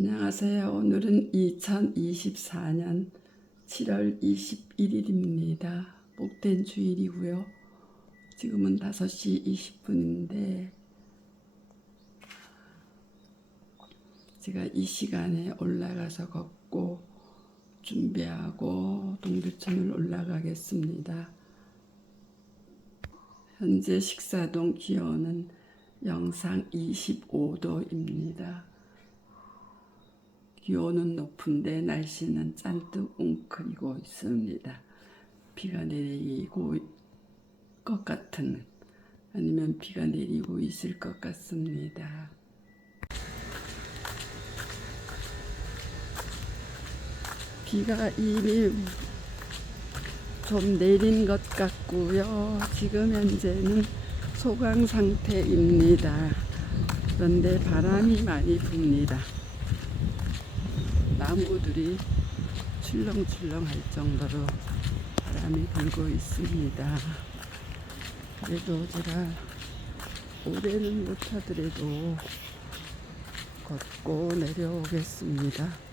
안녕하세요. 오늘은 2024년 7월 21일입니다. 복된 주일이고요. 지금은 5시 20분인데 제가 이 시간에 올라가서 걷고 준비하고 동두천을 올라가겠습니다. 현재 식사동 기온은 영상 25도입니다. 기온은 높은데 날씨는 잔뜩 웅크리고 있습니다. 비가 내리고 것 같은 아니면 비가 내리고 있을 것 같습니다. 비가 이미 좀 내린 것 같고요. 지금 현재는 소강 상태입니다. 그런데 바람이 많이 붑니다. 나무들이 출렁출렁 할 정도로 바람이 불고 있습니다. 그래도 제가 올해는 못하더라도 걷고 내려오겠습니다.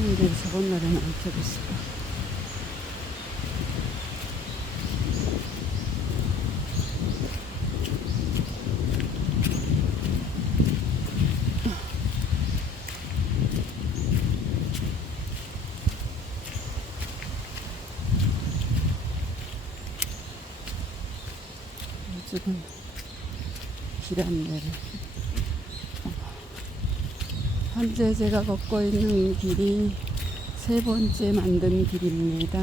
켜지는데 저번 날에는 안 켜졌어. 요즘은 길 안내를 현재 제가 걷고 있는 길이 세 번째 만든 길입니다.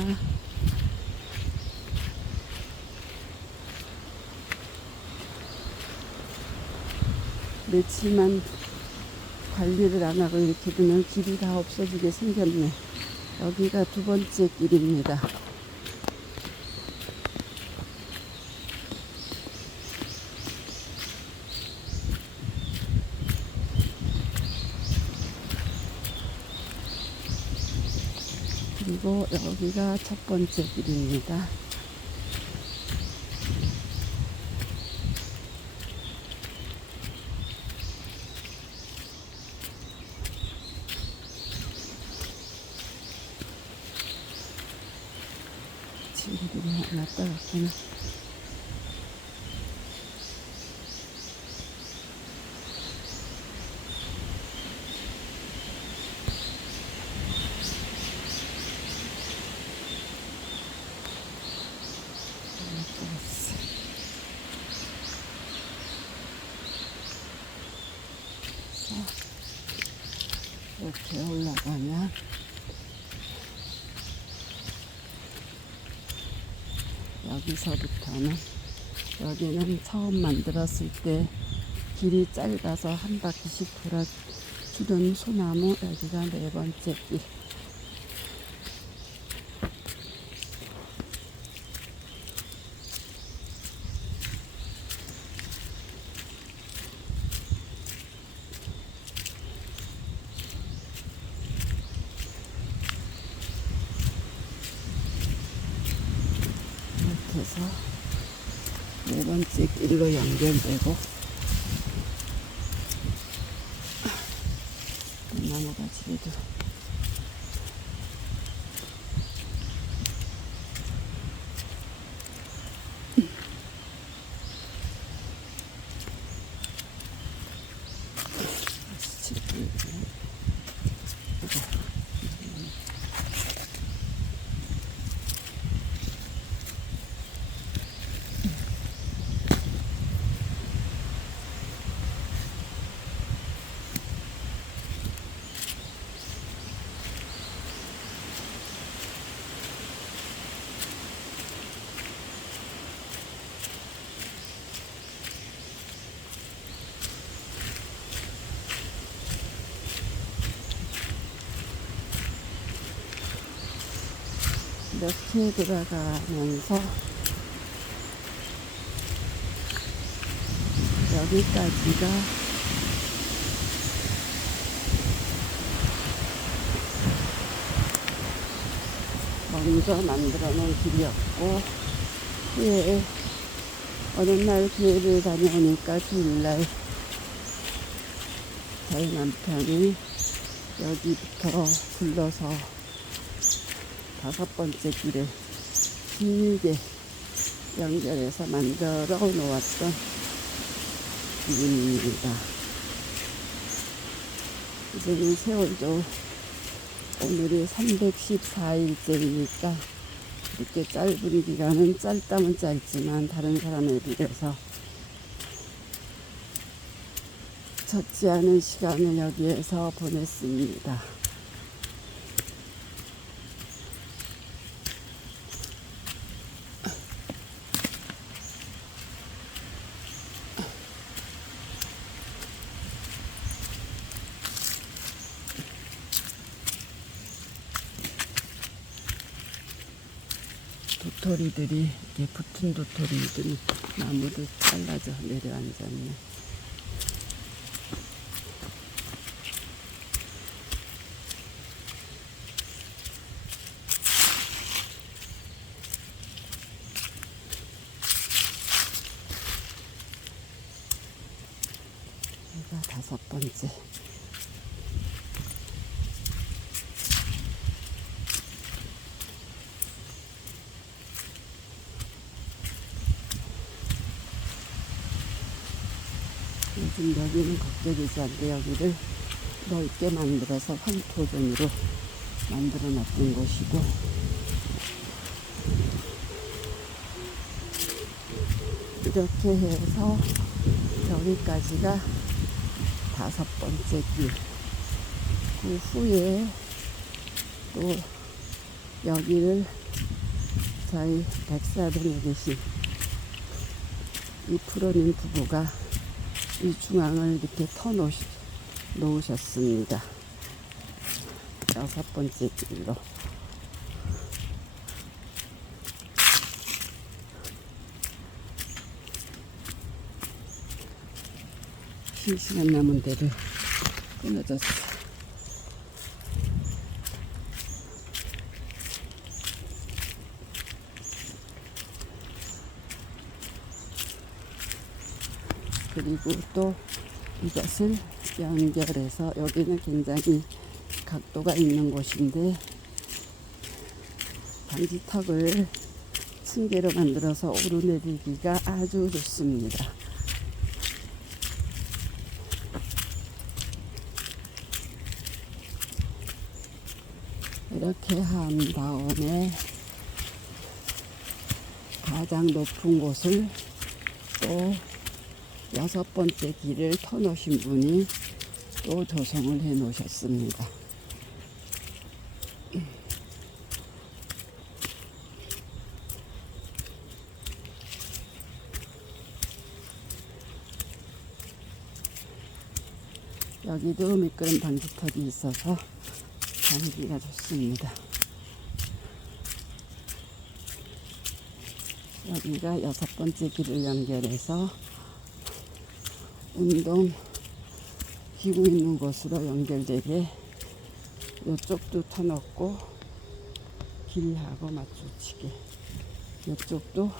며칠만 관리를 안 하고 이렇게 두면 길이 다 없어지게 생겼네. 여기가 두 번째 길입니다. 그리고 여기가 첫 번째 길입니다. 친구들이 하나 따랐구나. 하나 따랐어. 자, 이렇게 올라가면 여기서부터는 여기는 처음 만들었을 때 길이 짧아서 한 바퀴씩 돌아주던 소나무 여기가 네 번째 길 이렇게 해서 네 번째 길로 연결되고 나무가지도 이렇게 들어가면서 여기까지가 먼저 만들어 놓은 길이었고 후에 어느 날 교회를 다녀오니까 주일날 저희 남편이 여기부터 불러서 다섯 번째 길을 길게 연결해서 만들어 놓았던 길입니다. 이제는 세월도 오늘이 314일째이니까 이렇게 짧은 기간은 짧다면 짧지만 다른 사람에 비해서 적지 않은 시간을 여기에서 보냈습니다. 도토리들이 이렇게 붙은 도토리들이 나무도 잘라져 내려앉았네. 여기가 다섯 번째. 요즘 여기는 걱정이지 않게 여기를 넓게 만들어서 황토존으로 만들어 놨던 곳이고 이렇게 해서 여기까지가 다섯 번째 길. 그 후에 또 여기를 저희 백사동에 계신 이 프로님 부부가 이 중앙을 이렇게 터 놓으셨습니다. 여섯 번째 길로. 쉴 시간 남은 데를 끊어졌어. 그리고 또 이것을 연결해서 여기는 굉장히 각도가 있는 곳인데 방지턱을 층계로 만들어서 오르내리기가 아주 좋습니다. 이렇게 한 다음에 가장 높은 곳을 또 여섯 번째 길을 터놓으신 분이 또 조성을 해 놓으셨습니다. 여기도 미끄럼 방지턱이 있어서 다니기가 좋습니다. 여기가 여섯 번째 길을 연결해서 운동 기구 있는 곳으로 연결되게 이쪽도 터놓고 길하고 맞추치게 이쪽도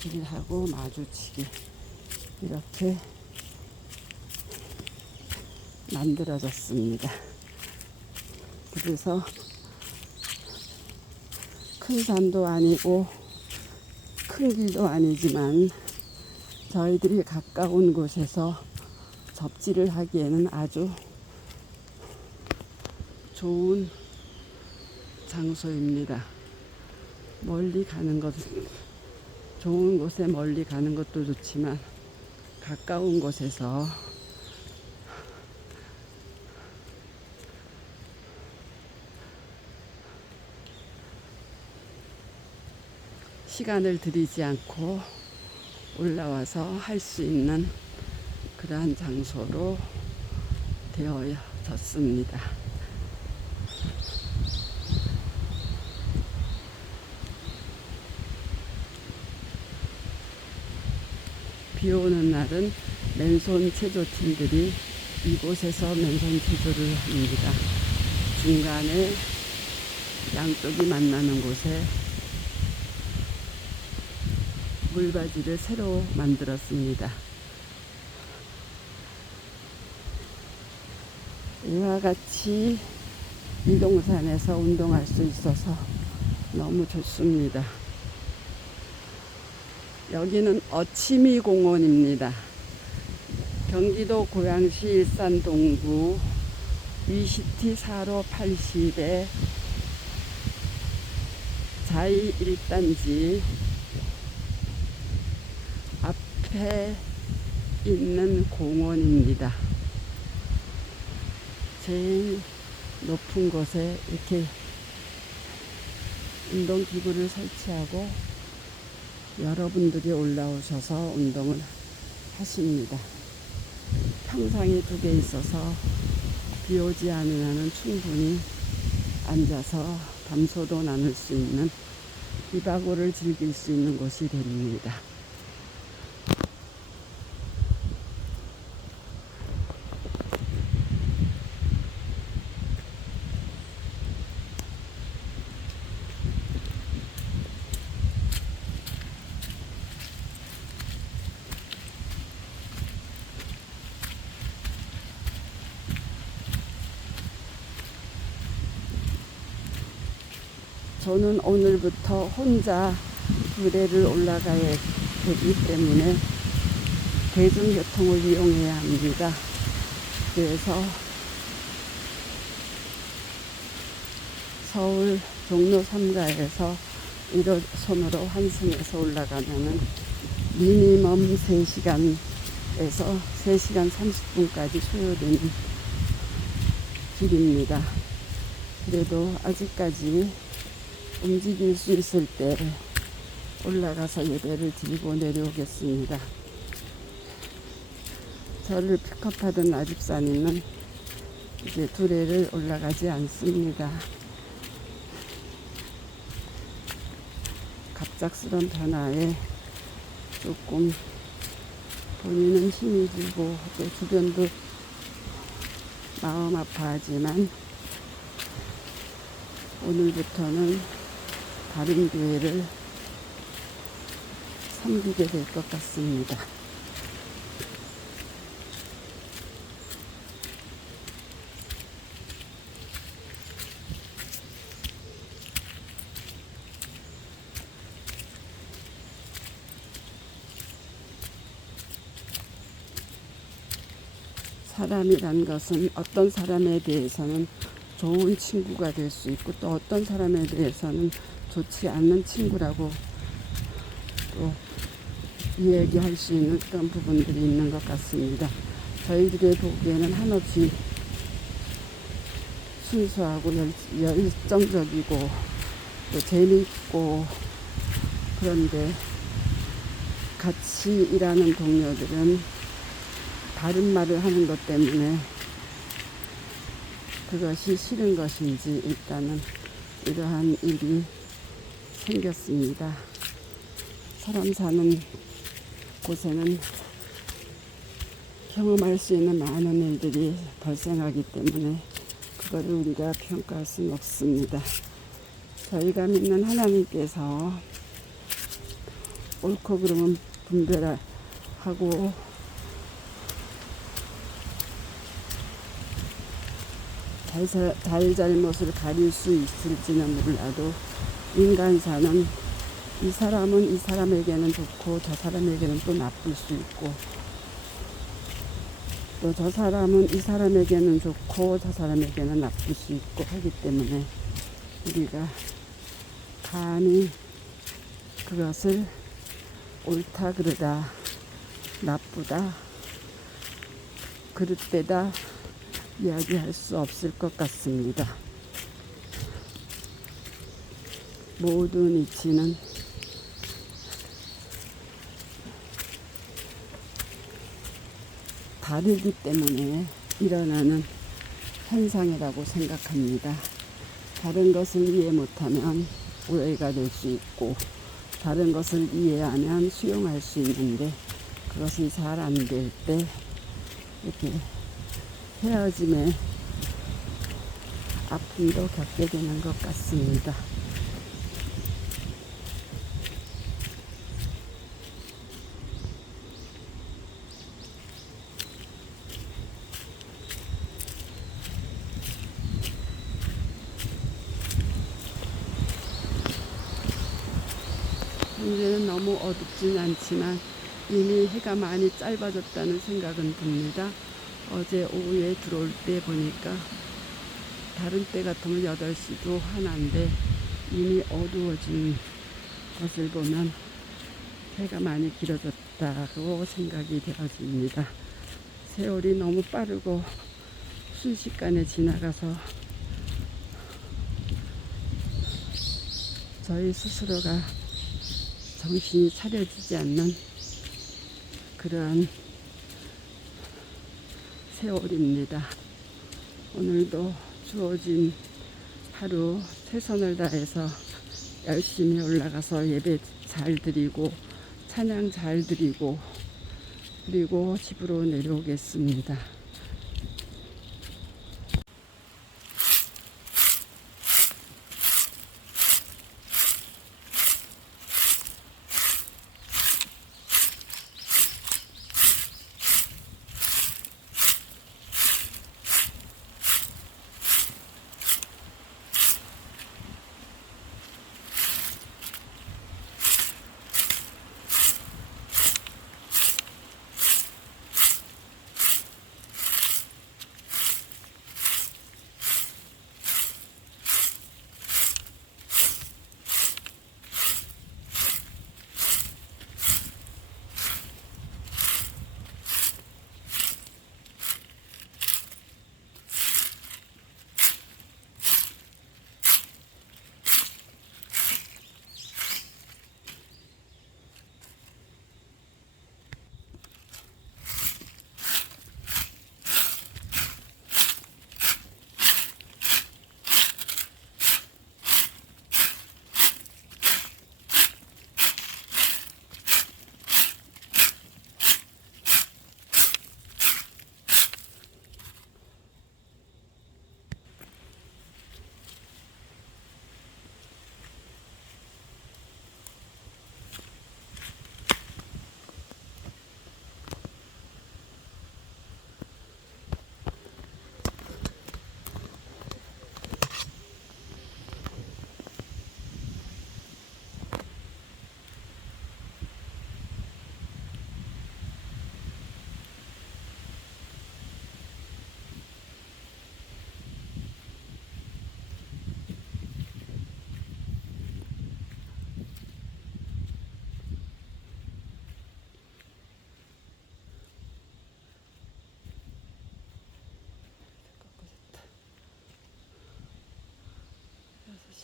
길하고 마주치게 이렇게 만들어졌습니다. 그래서 큰 산도 아니고 큰 길도 아니지만 저희들이 가까운 곳에서 접지를 하기에는 아주 좋은 장소입니다. 멀리 가는 것, 좋은 곳에 멀리 가는 것도 좋지만 가까운 곳에서 시간을 들이지 않고 올라와서 할 수 있는 그러한 장소로 되어졌습니다. 비 오는 날은 맨손 체조팀들이 이곳에서 맨손 체조를 합니다. 중간에 양쪽이 만나는 곳에 물바지를 새로 만들었습니다. 이와 같이 이동산에서 운동할 수 있어서 너무 좋습니다. 여기는 어치미 공원입니다. 경기도 고양시 일산 동구 위시티 4로 80에 자이 1단지 앞에 있는 공원입니다. 제일 높은 곳에 이렇게 운동기구를 설치하고 여러분들이 올라오셔서 운동을 하십니다. 평상이 두 개 있어서 비 오지 않으면 충분히 앉아서 담소도 나눌 수 있는 비바고를 즐길 수 있는 곳이 됩니다. 저는 오늘부터 혼자 구례를 올라가야 되기 때문에 대중교통을 이용해야 합니다. 그래서 서울 종로 3가에서 1호선으로 환승해서 올라가면은 미니멈 3시간에서 3시간 30분까지 소요되는 길입니다. 그래도 아직까지 움직일 수 있을 때 올라가서 예배를 드리고 내려오겠습니다. 저를 픽업하던 나집사님은 이제 두레를 올라가지 않습니다. 갑작스런 변화에 조금 본인은 힘이 들고 또 주변도 마음 아파하지만 오늘부터는 다른 교회를 섬기게 될 것 같습니다. 사람이란 것은 어떤 사람에 대해서는 좋은 친구가 될 수 있고 또 어떤 사람에 대해서는 좋지 않는 친구라고 또 이야기할 수 있는 그런 부분들이 있는 것 같습니다. 저희들의 보기에는 한없이 순수하고 열, 열정적이고 또 재미있고 그런데 같이 일하는 동료들은 다른 말을 하는 것 때문에 그것이 싫은 것인지 일단은 이러한 일이 생겼습니다. 사람 사는 곳에는 경험할 수 있는 많은 일들이 발생하기 때문에 그거를 우리가 평가할 수는 없습니다. 저희가 믿는 하나님께서 옳고 그름은 분별하고 잘, 잘잘못을 가릴 수 있을지는 몰라도 인간 사는 이 사람은 이 사람에게는 좋고 저 사람에게는 또 나쁠 수 있고 또 저 사람은 이 사람에게는 좋고 저 사람에게는 나쁠 수 있고 하기 때문에 우리가 감히 그것을 옳다 그르다 나쁘다 그릇되다 이야기할 수 없을 것 같습니다. 모든 이치는 다르기 때문에 일어나는 현상이라고 생각합니다. 다른 것을 이해 못하면 오해가 될 수 있고, 다른 것을 이해하면 수용할 수 있는데, 그것이 잘 안 될 때, 이렇게 헤어짐의 아픔도 겪게 되는 것 같습니다. 현재는 어둡진 않지만 이미 해가 많이 짧아졌다는 생각은 듭니다. 어제 오후에 들어올 때 보니까 다른 때 같으면 8시도 하나인데 이미 어두워진 것을 보면 해가 많이 길어졌다고 생각이 되어집니다. 세월이 너무 빠르고 순식간에 지나가서 저희 스스로가 정신이 차려지지 않는 그러한 세월입니다. 오늘도 주어진 하루 최선을 다해서 열심히 올라가서 예배 잘 드리고 찬양 잘 드리고 그리고 집으로 내려오겠습니다.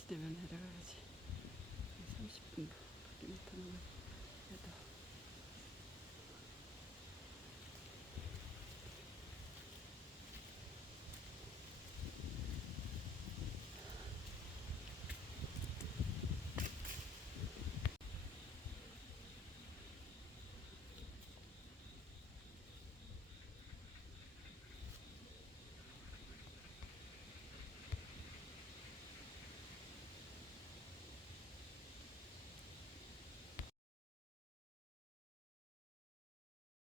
되면 내려가야지. 30분 밖에 못하는 거.